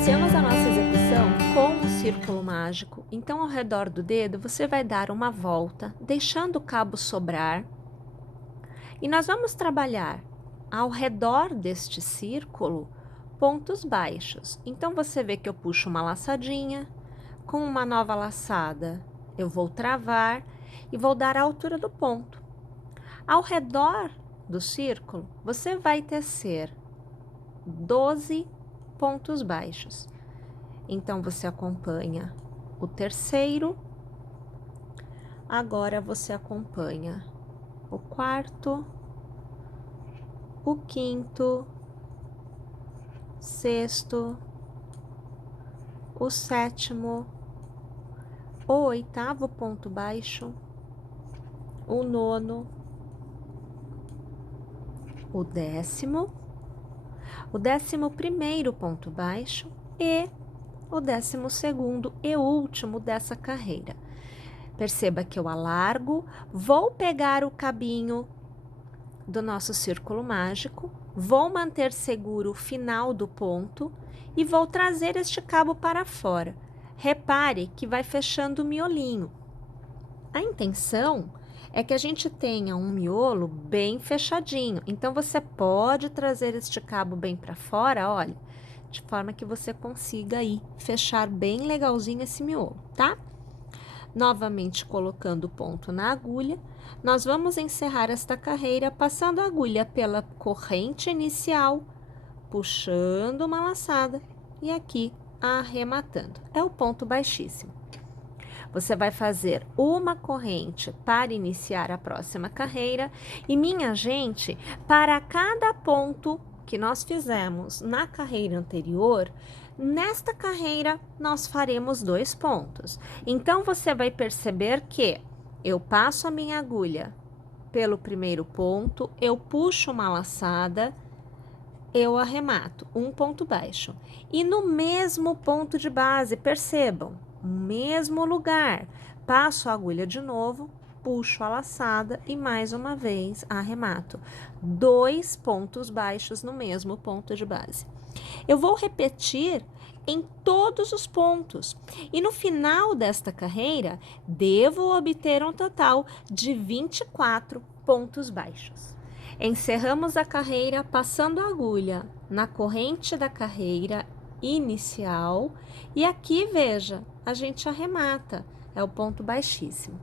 Iniciamos a nossa execução com o círculo mágico. Então, ao redor do dedo, você vai dar uma volta, deixando o cabo sobrar. E nós vamos trabalhar ao redor deste círculo pontos baixos. Então, você vê que eu puxo uma laçadinha, com uma nova laçada eu vou travar e vou dar a altura do ponto. Ao redor do círculo, você vai tecer 12 pontos baixos. Então, você acompanha o terceiro, agora você acompanha o quarto, o quinto, sexto, o sétimo, o oitavo ponto baixo, o nono, o 11º ponto baixo e o 12º e último dessa carreira. Perceba que eu alargo, vou pegar o cabinho do nosso círculo mágico, vou manter seguro o final do ponto e vou trazer este cabo para fora. Repare que vai fechando o miolinho. A intenção é que a gente tenha um miolo bem fechadinho. Então, você pode trazer este cabo bem para fora, olha, de forma que você consiga aí fechar bem legalzinho esse miolo, tá? Novamente colocando o ponto na agulha, nós vamos encerrar esta carreira passando a agulha pela corrente inicial, puxando uma laçada e aqui arrematando. É o ponto baixíssimo. Você vai fazer uma corrente para iniciar a próxima carreira e, minha gente, para cada ponto que nós fizemos na carreira anterior, nesta carreira nós faremos 2 pontos. Então, você vai perceber que eu passo a minha agulha pelo primeiro ponto, eu puxo uma laçada, eu arremato um ponto baixo. E no mesmo ponto de base, percebam, mesmo lugar, passo a agulha de novo, puxo a laçada e mais uma vez arremato 2 pontos baixos no mesmo ponto de base. Eu vou repetir em todos os pontos e no final desta carreira devo obter um total de 24 pontos baixos. Encerramos a carreira passando a agulha na corrente da carreira inicial e aqui, veja, a gente arremata, é o ponto baixíssimo.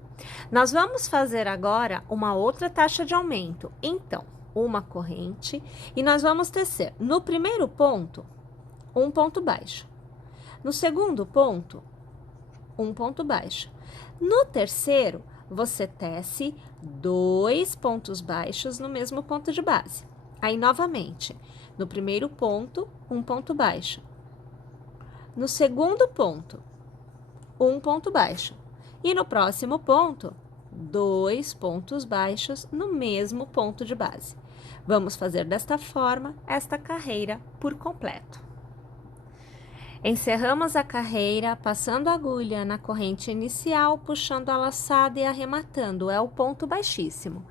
Nós vamos fazer agora uma outra taxa de aumento, então, uma corrente e nós vamos tecer no primeiro ponto, um ponto baixo. No segundo ponto, um ponto baixo. No terceiro, você tece 2 pontos baixos no mesmo ponto de base. Aí, novamente, no primeiro ponto, um ponto baixo. No segundo ponto, um ponto baixo. E no próximo ponto, 2 pontos baixos no mesmo ponto de base. Vamos fazer desta forma esta carreira por completo. Encerramos a carreira passando a agulha na corrente inicial, puxando a laçada e arrematando, é o ponto baixíssimo.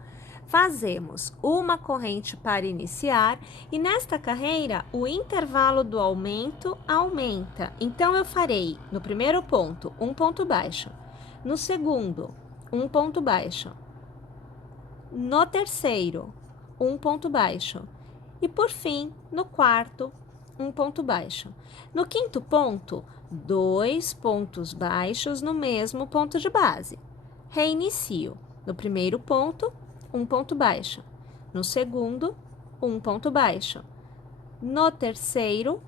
Fazemos uma corrente para iniciar e nesta carreira o intervalo do aumento aumenta. Então, eu farei no primeiro ponto um ponto baixo, no segundo um ponto baixo, no terceiro um ponto baixo e por fim no quarto um ponto baixo. No quinto ponto, 2 pontos baixos no mesmo ponto de base. Reinicio. No primeiro ponto, um ponto baixo. No segundo, um ponto baixo. No terceiro,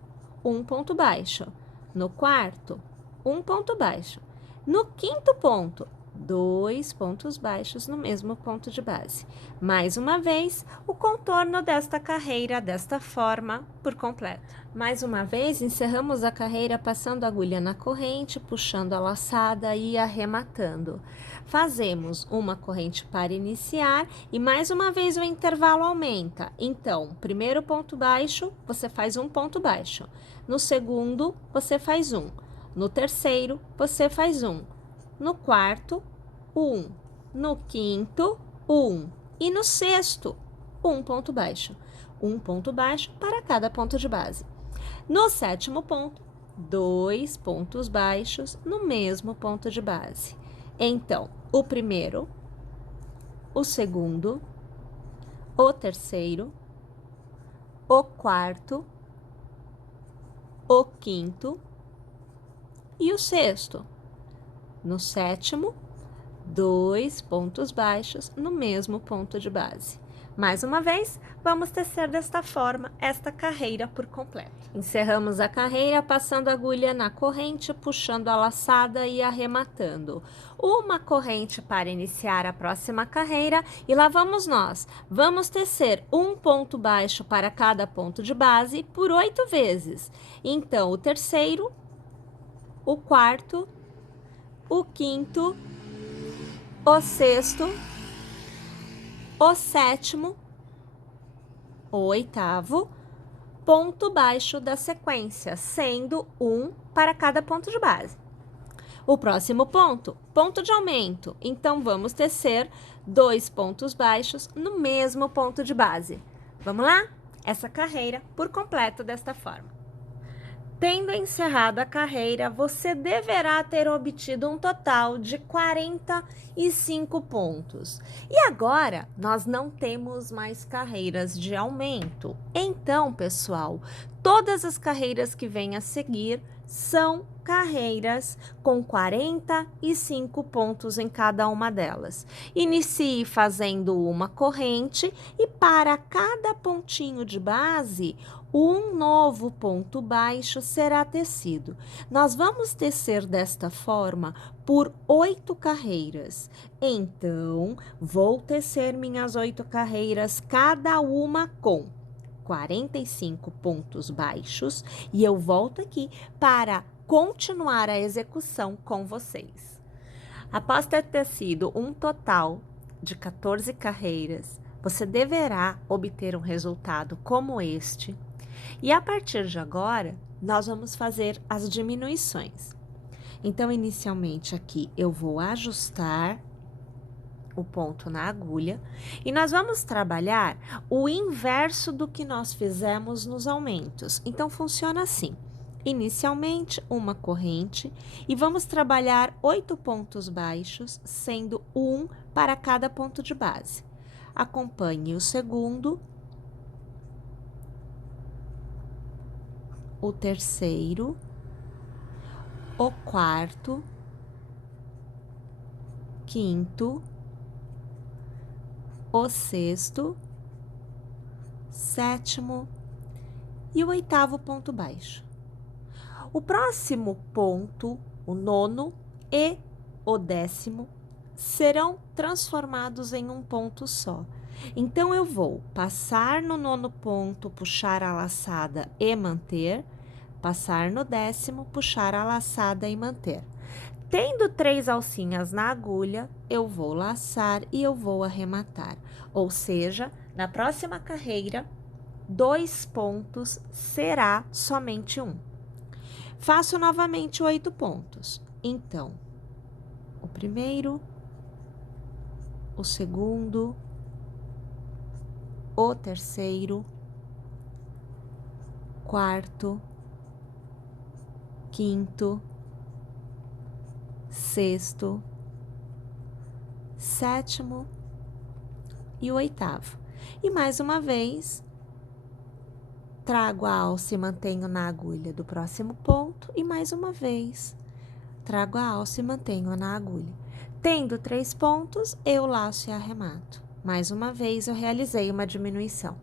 um ponto baixo. No quarto, um ponto baixo. No quinto ponto, 2 pontos baixos no mesmo ponto de base. Mais uma vez, o contorno desta carreira desta forma por completo. Mais uma vez, encerramos a carreira passando a agulha na corrente, puxando a laçada e arrematando. Fazemos uma corrente para iniciar e mais uma vez o intervalo aumenta. Então, primeiro ponto baixo, você faz um ponto baixo. No segundo, você faz um. No terceiro, você faz um. No quarto, 1. No quinto, 1. E no sexto, um ponto baixo. Um ponto baixo para cada ponto de base. No sétimo ponto, 2 pontos baixos no mesmo ponto de base. Então, o primeiro, o segundo, o terceiro, o quarto, o quinto e o sexto. No sétimo, 2 pontos baixos no mesmo ponto de base. Mais uma vez, vamos tecer desta forma esta carreira por completo. Encerramos a carreira passando a agulha na corrente, puxando a laçada e arrematando. Uma corrente para iniciar a próxima carreira e lá vamos nós. Vamos tecer um ponto baixo para cada ponto de base por 8 vezes. Então, o terceiro, o quarto, o quinto, o sexto, o sétimo, o oitavo, ponto baixo da sequência, sendo um para cada ponto de base. O próximo ponto, ponto de aumento. Então, vamos tecer 2 pontos baixos no mesmo ponto de base. Vamos lá? Essa carreira por completo desta forma. Tendo encerrado a carreira, você deverá ter obtido um total de 45 pontos. E agora, nós não temos mais carreiras de aumento. Então, pessoal, todas as carreiras que vêm a seguir são carreiras com 45 pontos em cada uma delas. Inicie fazendo uma corrente e para cada pontinho de base, um novo ponto baixo será tecido. Nós vamos tecer desta forma por 8 carreiras. Então, vou tecer minhas 8 carreiras, cada uma com 45 pontos baixos, e eu volto aqui para continuar a execução com vocês. Após ter tecido um total de 14 carreiras, você deverá obter um resultado como este. E a partir de agora, nós vamos fazer as diminuições. Então, inicialmente aqui, eu vou ajustar o ponto na agulha e nós vamos trabalhar o inverso do que nós fizemos nos aumentos. Então, funciona assim. Inicialmente, uma corrente e vamos trabalhar 8 pontos baixos, sendo um para cada ponto de base. Acompanhe o segundo, o terceiro, o quarto, quinto, o sexto, sétimo e o oitavo ponto baixo. O próximo ponto, o nono e o 10º, serão transformados em um ponto só. Então, eu vou passar no 9º ponto, puxar a laçada e manter, passar no 10º, puxar a laçada e manter. Tendo 3 alcinhas na agulha, eu vou laçar e eu vou arrematar. Ou seja, na próxima carreira, 2 pontos será somente um. Faço novamente 8 pontos. Então, o primeiro, o segundo, o terceiro, quarto, quinto, sexto, sétimo e o oitavo. E mais uma vez, trago a alça e mantenho na agulha do próximo ponto e mais uma vez, trago a alça e mantenho na agulha. Tendo 3 pontos, eu laço e arremato. Mais uma vez, eu realizei uma diminuição.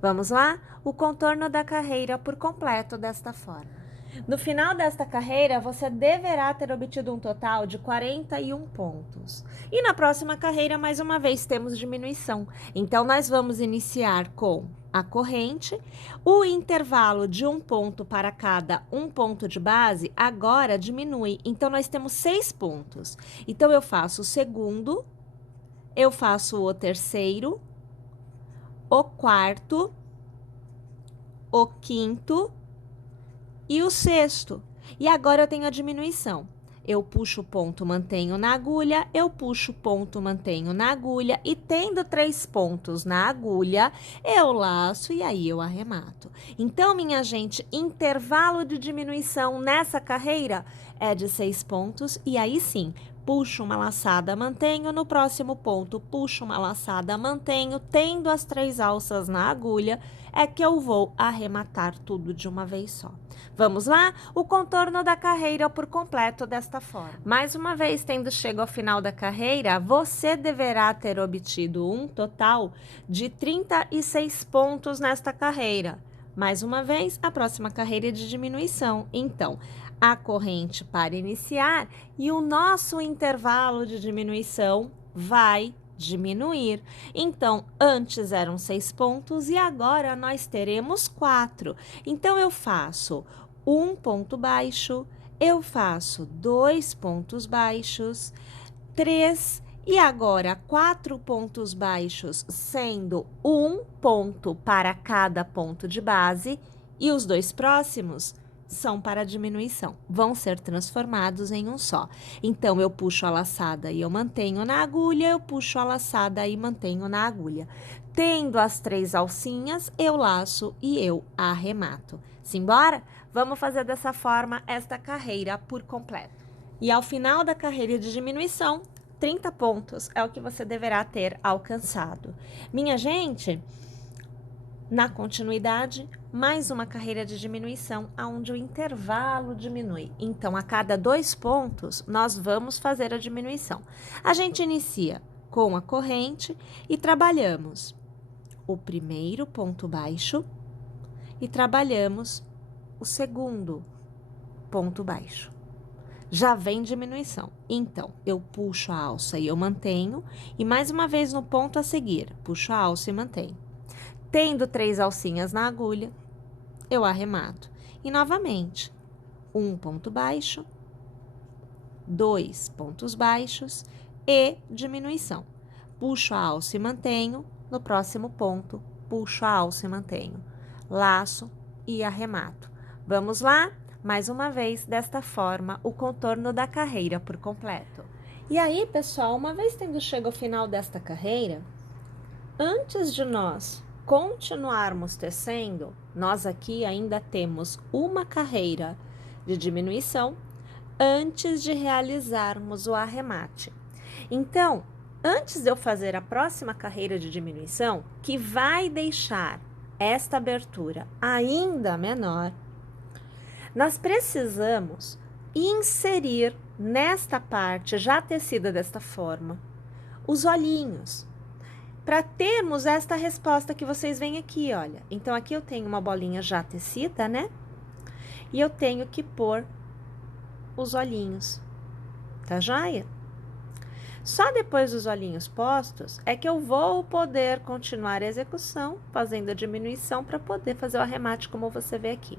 Vamos lá? O contorno da carreira por completo desta forma. No final desta carreira, você deverá ter obtido um total de 41 pontos. E na próxima carreira, mais uma vez, temos diminuição. Então, nós vamos iniciar com a corrente, o intervalo de um ponto para cada um ponto de base agora diminui. Então, nós temos 6 pontos. Então, eu faço o segundo, eu faço o terceiro, o quarto, o quinto e o sexto. E agora eu tenho a diminuição. eu puxo o ponto, mantenho na agulha, eu puxo o ponto, mantenho na agulha, e tendo 3 pontos na agulha, eu laço e aí eu arremato. Então, minha gente, intervalo de diminuição nessa carreira é de 6 pontos, e aí sim, puxo uma laçada, mantenho, no próximo ponto, puxo uma laçada, mantenho, tendo as 3 alças na agulha, é que eu vou arrematar tudo de uma vez só. Vamos lá? O contorno da carreira por completo desta forma. Mais uma vez, tendo chego ao final da carreira, você deverá ter obtido um total de 36 pontos nesta carreira. Mais uma vez, a próxima carreira é de diminuição. Então, a corrente para iniciar e o nosso intervalo de diminuição vai diminuir. Então, antes eram 6 pontos e agora nós teremos 4. Então, eu faço um ponto baixo, eu faço 2 pontos baixos, 3 e agora 4 pontos baixos, sendo um ponto para cada ponto de base, e os 2 próximos são para diminuição, vão ser transformados em um só. Então, eu puxo a laçada e eu mantenho na agulha, eu puxo a laçada e mantenho na agulha. Tendo as 3 alcinhas, eu laço e eu arremato. Simbora? Vamos fazer dessa forma esta carreira por completo. E ao final da carreira de diminuição, 30 pontos é o que você deverá ter alcançado. Minha gente, na continuidade, mais uma carreira de diminuição, onde o intervalo diminui. Então, a cada 2 pontos, nós vamos fazer a diminuição. A gente inicia com a corrente e trabalhamos o primeiro ponto baixo e trabalhamos o segundo ponto baixo. Já vem diminuição. Então, eu puxo a alça e eu mantenho, e mais uma vez no ponto a seguir, puxo a alça e mantenho. Tendo 3 alcinhas na agulha, eu arremato. E novamente, um ponto baixo, 2 pontos baixos e diminuição. Puxo a alça e mantenho, no próximo ponto, puxo a alça e mantenho. Laço e arremato. Vamos lá? Mais uma vez, desta forma, o contorno da carreira por completo. E aí, pessoal, uma vez tendo chegado ao final desta carreira, antes de nós continuarmos tecendo, nós aqui ainda temos uma carreira de diminuição antes de realizarmos o arremate. Então, antes de eu fazer a próxima carreira de diminuição, que vai deixar esta abertura ainda menor, nós precisamos inserir nesta parte já tecida desta forma os olhinhos, para termos esta resposta que vocês veem aqui, olha. Então, aqui eu tenho uma bolinha já tecida, né? E eu tenho que pôr os olhinhos, tá joia? Só depois dos olhinhos postos é que eu vou poder continuar a execução, fazendo a diminuição para poder fazer o arremate, como você vê aqui.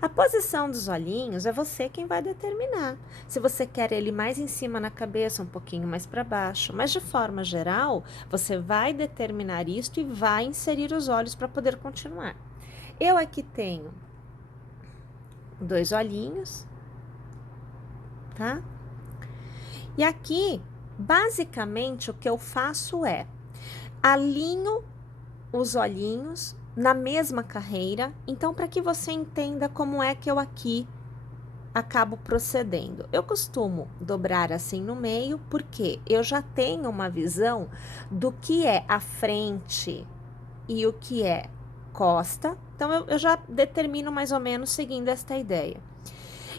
A posição dos olhinhos é você quem vai determinar. Se você quer ele mais em cima na cabeça, um pouquinho mais para baixo, mas de forma geral, você vai determinar isto e vai inserir os olhos para poder continuar. Eu aqui tenho 2 olhinhos, tá? E aqui, basicamente, o que eu faço é alinho os olhinhos na mesma carreira. Então, para que você entenda como é que eu aqui acabo procedendo, eu costumo dobrar assim no meio, porque eu já tenho uma visão do que é a frente e o que é costa. Então, eu já determino mais ou menos seguindo esta ideia.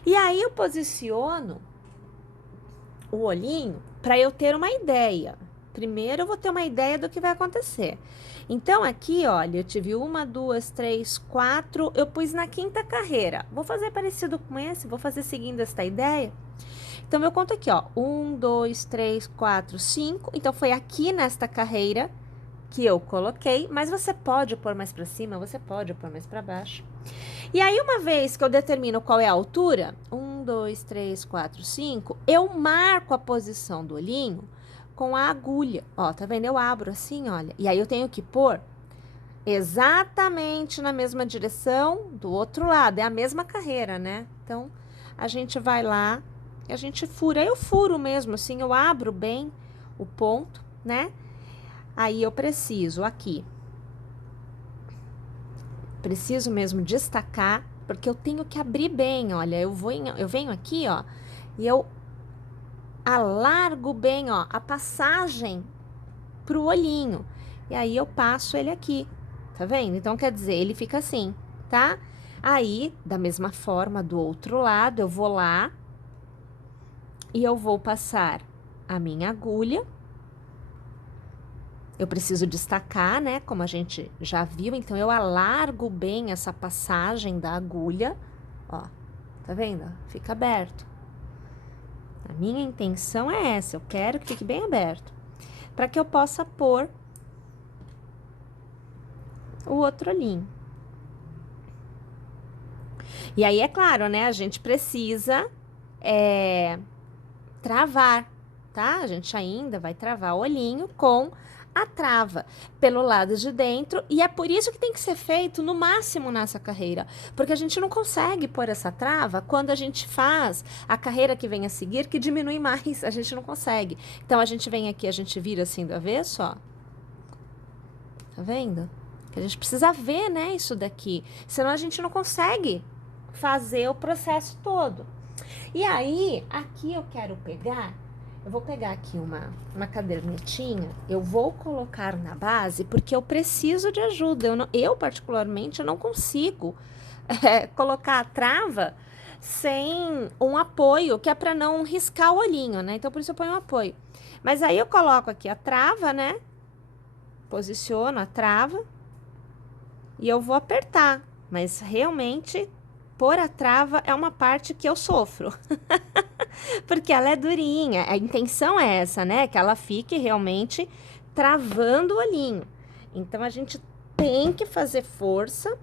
E aí, eu posiciono o olhinho para eu ter uma ideia. Primeiro, eu vou ter uma ideia do que vai acontecer. Então, aqui, olha, eu tive 1, 2, 3, 4, eu pus na 5ª carreira. Vou fazer parecido com esse, vou fazer seguindo esta ideia. Então, eu conto aqui, ó, 1, 2, 3, 4, 5. Então, foi aqui nesta carreira que eu coloquei, mas você pode pôr mais para cima, você pode pôr mais para baixo. E aí, uma vez que eu determino qual é a altura, 1, 2, 3, 4, 5, eu marco a posição do olhinho com a agulha. Ó, tá vendo? Eu abro assim, olha. E aí, eu tenho que pôr exatamente na mesma direção do outro lado. É a mesma carreira, né? Então, a gente vai lá e a gente fura. Eu furo mesmo, assim, eu abro bem o ponto, né? Aí eu preciso aqui, preciso mesmo destacar, porque eu tenho que abrir bem, olha, eu venho aqui, ó, e eu alargo bem, ó, a passagem pro olhinho. E aí eu passo ele aqui, tá vendo? Então, quer dizer, ele fica assim, tá? Aí, da mesma forma, do outro lado, eu vou lá e eu vou passar a minha agulha. Eu preciso destacar, né? Como a gente já viu, então eu alargo bem essa passagem da agulha, ó, tá vendo? Fica aberto. A minha intenção é essa, eu quero que fique bem aberto, para que eu possa pôr o outro olhinho. E aí, é claro, né? A gente precisa travar, tá? A gente ainda vai travar o olhinho com a trava pelo lado de dentro, e é por isso que tem que ser feito no máximo nessa carreira, porque a gente não consegue pôr essa trava quando a gente faz a carreira que vem a seguir, que diminui mais, a gente não consegue. Então, a gente vem aqui, a gente vira assim do avesso, ó. Tá vendo? Que a gente precisa ver, né, isso daqui, senão a gente não consegue fazer o processo todo. E aí, aqui eu quero pegar, eu vou pegar aqui uma cadernetinha, eu vou colocar na base, porque eu preciso de ajuda. Eu particularmente, eu não consigo colocar a trava sem um apoio, que é para não riscar o olhinho, né? Então, por isso eu ponho um apoio. Mas aí eu coloco aqui a trava, né? Posiciono a trava e eu vou apertar. Mas realmente, pôr a trava é uma parte que eu sofro. Porque ela é durinha, a intenção é essa, né? Que ela fique realmente travando o olhinho. Então, a gente tem que fazer força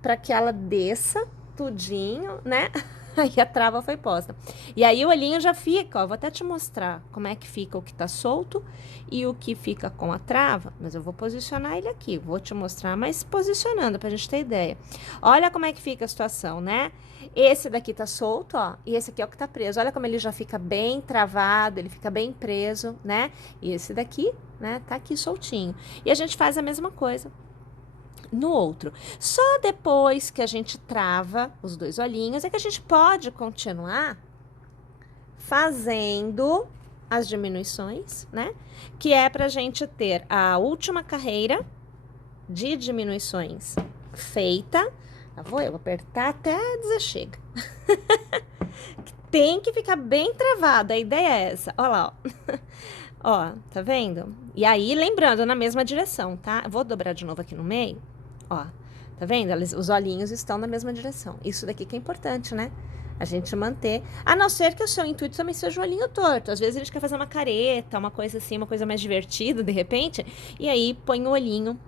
para que ela desça tudinho, né? Aí a trava foi posta. E aí o olhinho já fica, ó, vou até te mostrar como é que fica o que tá solto e o que fica com a trava, mas eu vou posicionar ele aqui, vou te mostrar, mas posicionando pra gente ter ideia. Olha como é que fica a situação, né? Esse daqui tá solto, ó, e esse aqui é o que tá preso. Olha como ele já fica bem travado, ele fica bem preso, né? E esse daqui, né, tá aqui soltinho. E a gente faz a mesma coisa no outro. Só depois que a gente trava os dois olhinhos é que a gente pode continuar fazendo as diminuições, né? Que é pra gente ter a última carreira de diminuições feita. Eu vou apertar até dizer chega. Tem que ficar bem travada, a ideia é essa. Olha lá, ó. Ó, tá vendo? E aí, lembrando, na mesma direção, tá? Eu vou dobrar de novo aqui no meio. Ó, tá vendo? Os olhinhos estão na mesma direção. Isso daqui que é importante, né? A gente manter. A não ser que o seu intuito também seja o olhinho torto. Às vezes a gente quer fazer uma careta, uma coisa assim, uma coisa mais divertida, de repente. E aí põe o olhinho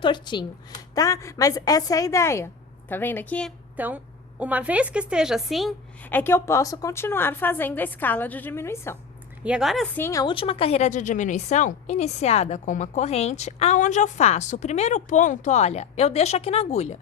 tortinho, tá? Mas essa é a ideia. Tá vendo aqui? Então, uma vez que esteja assim, é que eu posso continuar fazendo a escala de diminuição. E agora sim, a última carreira de diminuição, iniciada com uma corrente, aonde eu faço o primeiro ponto, olha, eu deixo aqui na agulha.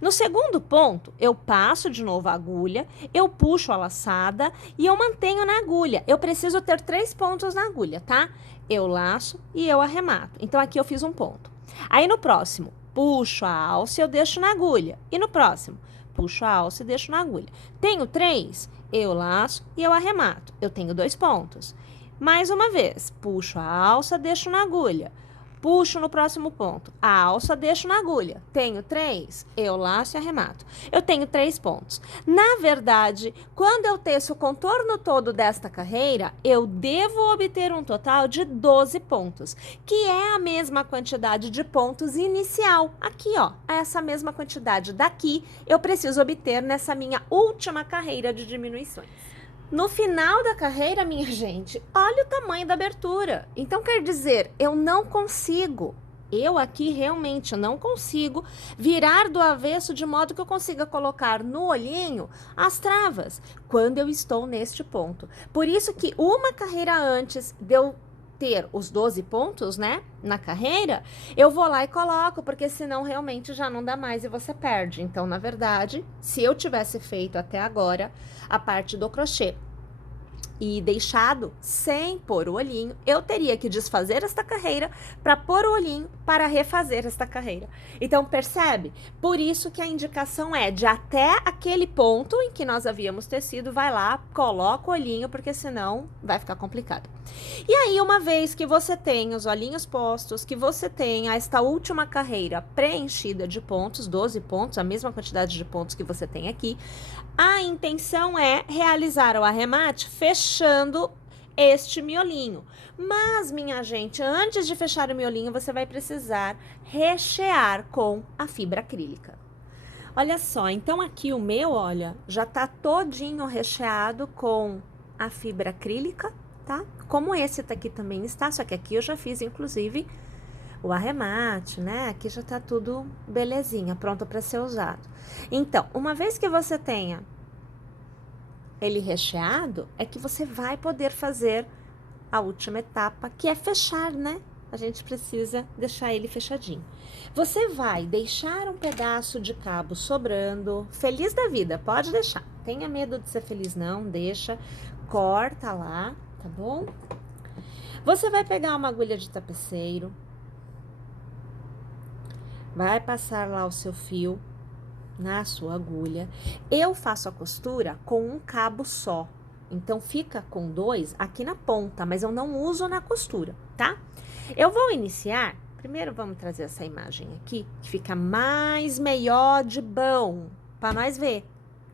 No segundo ponto, eu passo de novo a agulha, eu puxo a laçada e eu mantenho na agulha. Eu preciso ter 3 pontos na agulha, tá? Eu laço e eu arremato. Então, aqui eu fiz um ponto. Aí, no próximo, puxo a alça e eu deixo na agulha. E no próximo, puxo a alça e deixo na agulha. Tenho 3, eu laço e eu arremato. Eu tenho 2 pontos. Mais uma vez, puxo a alça, deixo na agulha. Puxo no próximo ponto. A alça, deixo na agulha. Tenho 3, eu laço e arremato. Eu tenho 3 pontos. Na verdade, quando eu teço o contorno todo desta carreira, eu devo obter um total de 12 pontos, que é a mesma quantidade de pontos inicial. Aqui, ó, essa mesma quantidade daqui, eu preciso obter nessa minha última carreira de diminuições. No final da carreira, minha gente, olha o tamanho da abertura. Então, quer dizer, eu não consigo, eu aqui realmente não consigo virar do avesso de modo que eu consiga colocar no olhinho as travas, quando eu estou neste ponto. Por isso que uma carreira antes de eu ter os 12 pontos, né, na carreira, eu vou lá e coloco, porque senão realmente já não dá mais e você perde. Então, na verdade, se eu tivesse feito até agora a parte do crochê e deixado sem pôr o olhinho, eu teria que desfazer esta carreira para pôr o olhinho para refazer esta carreira. Então, percebe? Por isso que a indicação é de até aquele ponto em que nós havíamos tecido, vai lá, coloca o olhinho, porque senão vai ficar complicado. E aí, uma vez que você tem os olhinhos postos, que você tenha esta última carreira preenchida de pontos, 12 pontos, a mesma quantidade de pontos que você tem aqui, a intenção é realizar o arremate fechando este miolinho. Mas, minha gente, antes de fechar o miolinho, você vai precisar rechear com a fibra acrílica. Olha só, então aqui o meu, olha, já tá todinho recheado com a fibra acrílica, tá? Como esse aqui também está, só que aqui eu já fiz, inclusive, o arremate, né? Aqui já tá tudo belezinha, pronto para ser usado. Então, uma vez que você tenha ele recheado, é que você vai poder fazer a última etapa, que é fechar, né? A gente precisa deixar ele fechadinho. Você vai deixar um pedaço de cabo sobrando, feliz da vida, pode deixar. Tenha medo de ser feliz não, deixa, corta lá, tá bom? Você vai pegar uma agulha de tapeceiro, vai passar lá o seu fio na sua agulha. Eu faço a costura com um cabo só, então fica com 2 aqui na ponta, mas eu não uso na costura, tá? Eu vou iniciar, primeiro vamos trazer essa imagem aqui, que fica mais melhor de bom, para nós ver,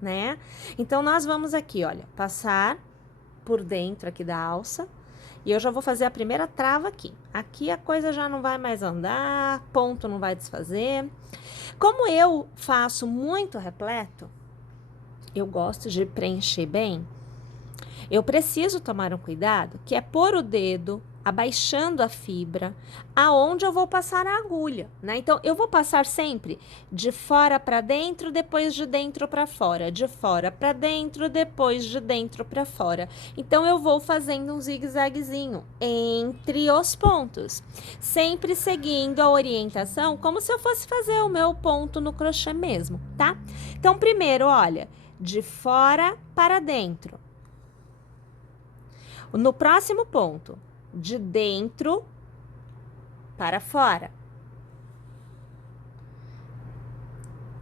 né? Então, nós vamos aqui, olha, passar por dentro aqui da alça, e eu já vou fazer a primeira trava aqui. Aqui a coisa já não vai mais andar, ponto não vai desfazer. Como eu faço muito repleto, eu gosto de preencher bem, eu preciso tomar um cuidado, que é pôr o dedo abaixando a fibra, aonde eu vou passar a agulha, né? Então, eu vou passar sempre de fora para dentro, depois de dentro para fora, de fora para dentro, depois de dentro para fora. Então, eu vou fazendo um zigue-zaguezinho entre os pontos, sempre seguindo a orientação como se eu fosse fazer o meu ponto no crochê mesmo, tá? Então, primeiro, olha, de fora para dentro. No próximo ponto, de dentro para fora.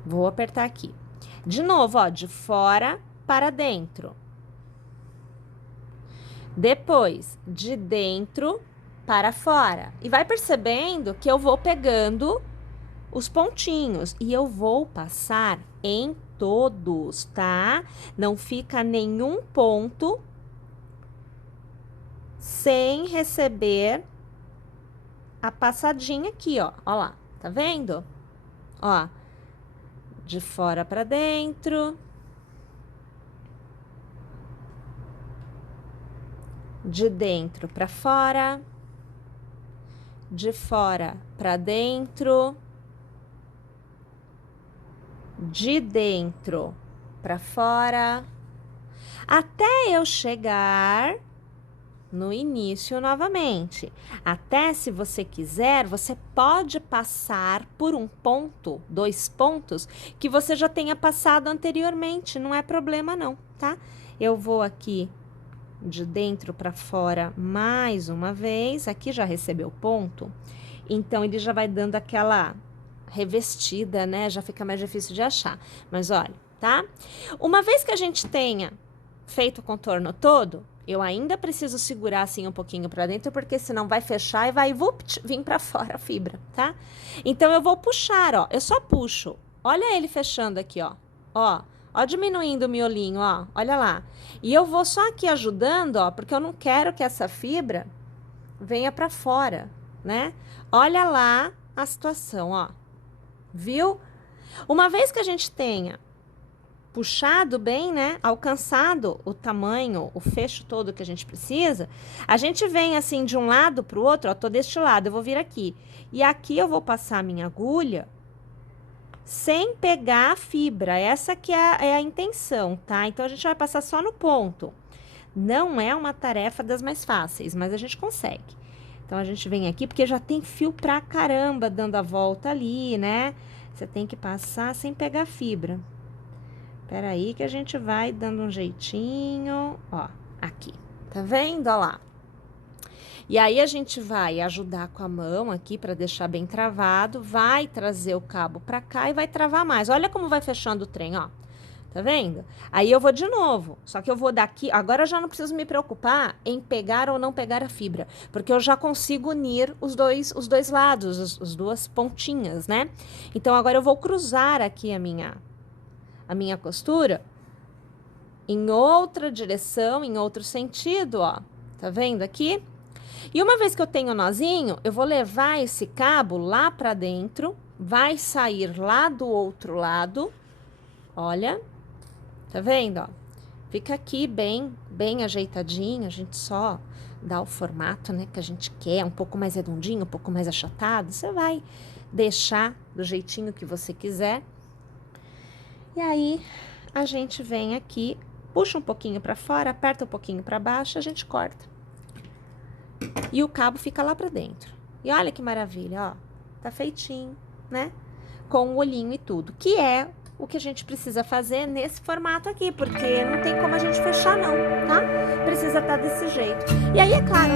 Vou apertar aqui. De novo, ó, de fora para dentro. Depois, de dentro para fora. E vai percebendo que eu vou pegando os pontinhos e eu vou passar em todos, tá? Não fica nenhum ponto sem receber a passadinha aqui, ó. Ó lá, tá vendo? Ó, de fora para dentro. De dentro para fora. De fora para dentro. De dentro para fora. Até eu chegar no início novamente. Até, se você quiser, você pode passar por um ponto, 2 pontos, que você já tenha passado anteriormente, não é problema não, tá? Eu vou aqui de dentro para fora mais uma vez, aqui já recebeu ponto, então ele já vai dando aquela revestida, né? Já fica mais difícil de achar, mas olha, tá? Uma vez que a gente tenha feito o contorno todo, eu ainda preciso segurar assim um pouquinho para dentro, porque senão vai fechar e vai vir para fora a fibra, tá? Então, eu vou puxar, ó. Eu só puxo. Olha ele fechando aqui, ó. Ó, diminuindo o miolinho, ó. Olha lá. E eu vou só aqui ajudando, ó, porque eu não quero que essa fibra venha para fora, né? Olha lá a situação, ó. Viu? Uma vez que a gente tenha puxado bem, né? Alcançado o tamanho, o fecho todo que a gente precisa, a gente vem assim de um lado para o outro, ó, tô deste lado, eu vou vir aqui. E aqui eu vou passar a minha agulha sem pegar a fibra, essa que é a intenção, tá? Então, a gente vai passar só no ponto. Não é uma tarefa das mais fáceis, mas a gente consegue. Então, a gente vem aqui, porque já tem fio pra caramba dando a volta ali, né? Você tem que passar sem pegar fibra. Espera aí que a gente vai dando um jeitinho, ó, aqui. Tá vendo? Ó lá. E aí a gente vai ajudar com a mão aqui para deixar bem travado, vai trazer o cabo para cá e vai travar mais. Olha como vai fechando o trem, ó. Tá vendo? Aí eu vou de novo, só que eu vou daqui, agora eu já não preciso me preocupar em pegar ou não pegar a fibra, porque eu já consigo unir os dois lados, as duas pontinhas, né? Então agora eu vou cruzar aqui a minha costura em outra direção, em outro sentido, ó. Tá vendo aqui? E uma vez que eu tenho o nozinho, eu vou levar esse cabo lá pra dentro, vai sair lá do outro lado, olha. Tá vendo, ó? Fica aqui bem ajeitadinho, a gente só dá o formato, né, que a gente quer, um pouco mais redondinho, um pouco mais achatado. Você vai deixar do jeitinho que você quiser. E aí, a gente vem aqui, puxa um pouquinho pra fora, aperta um pouquinho pra baixo, a gente corta. E o cabo fica lá pra dentro. E olha que maravilha, ó. Tá feitinho, né? Com o olhinho e tudo, que é o que a gente precisa fazer nesse formato aqui, porque não tem como a gente fechar não, tá? Precisa estar desse jeito. E aí, é claro,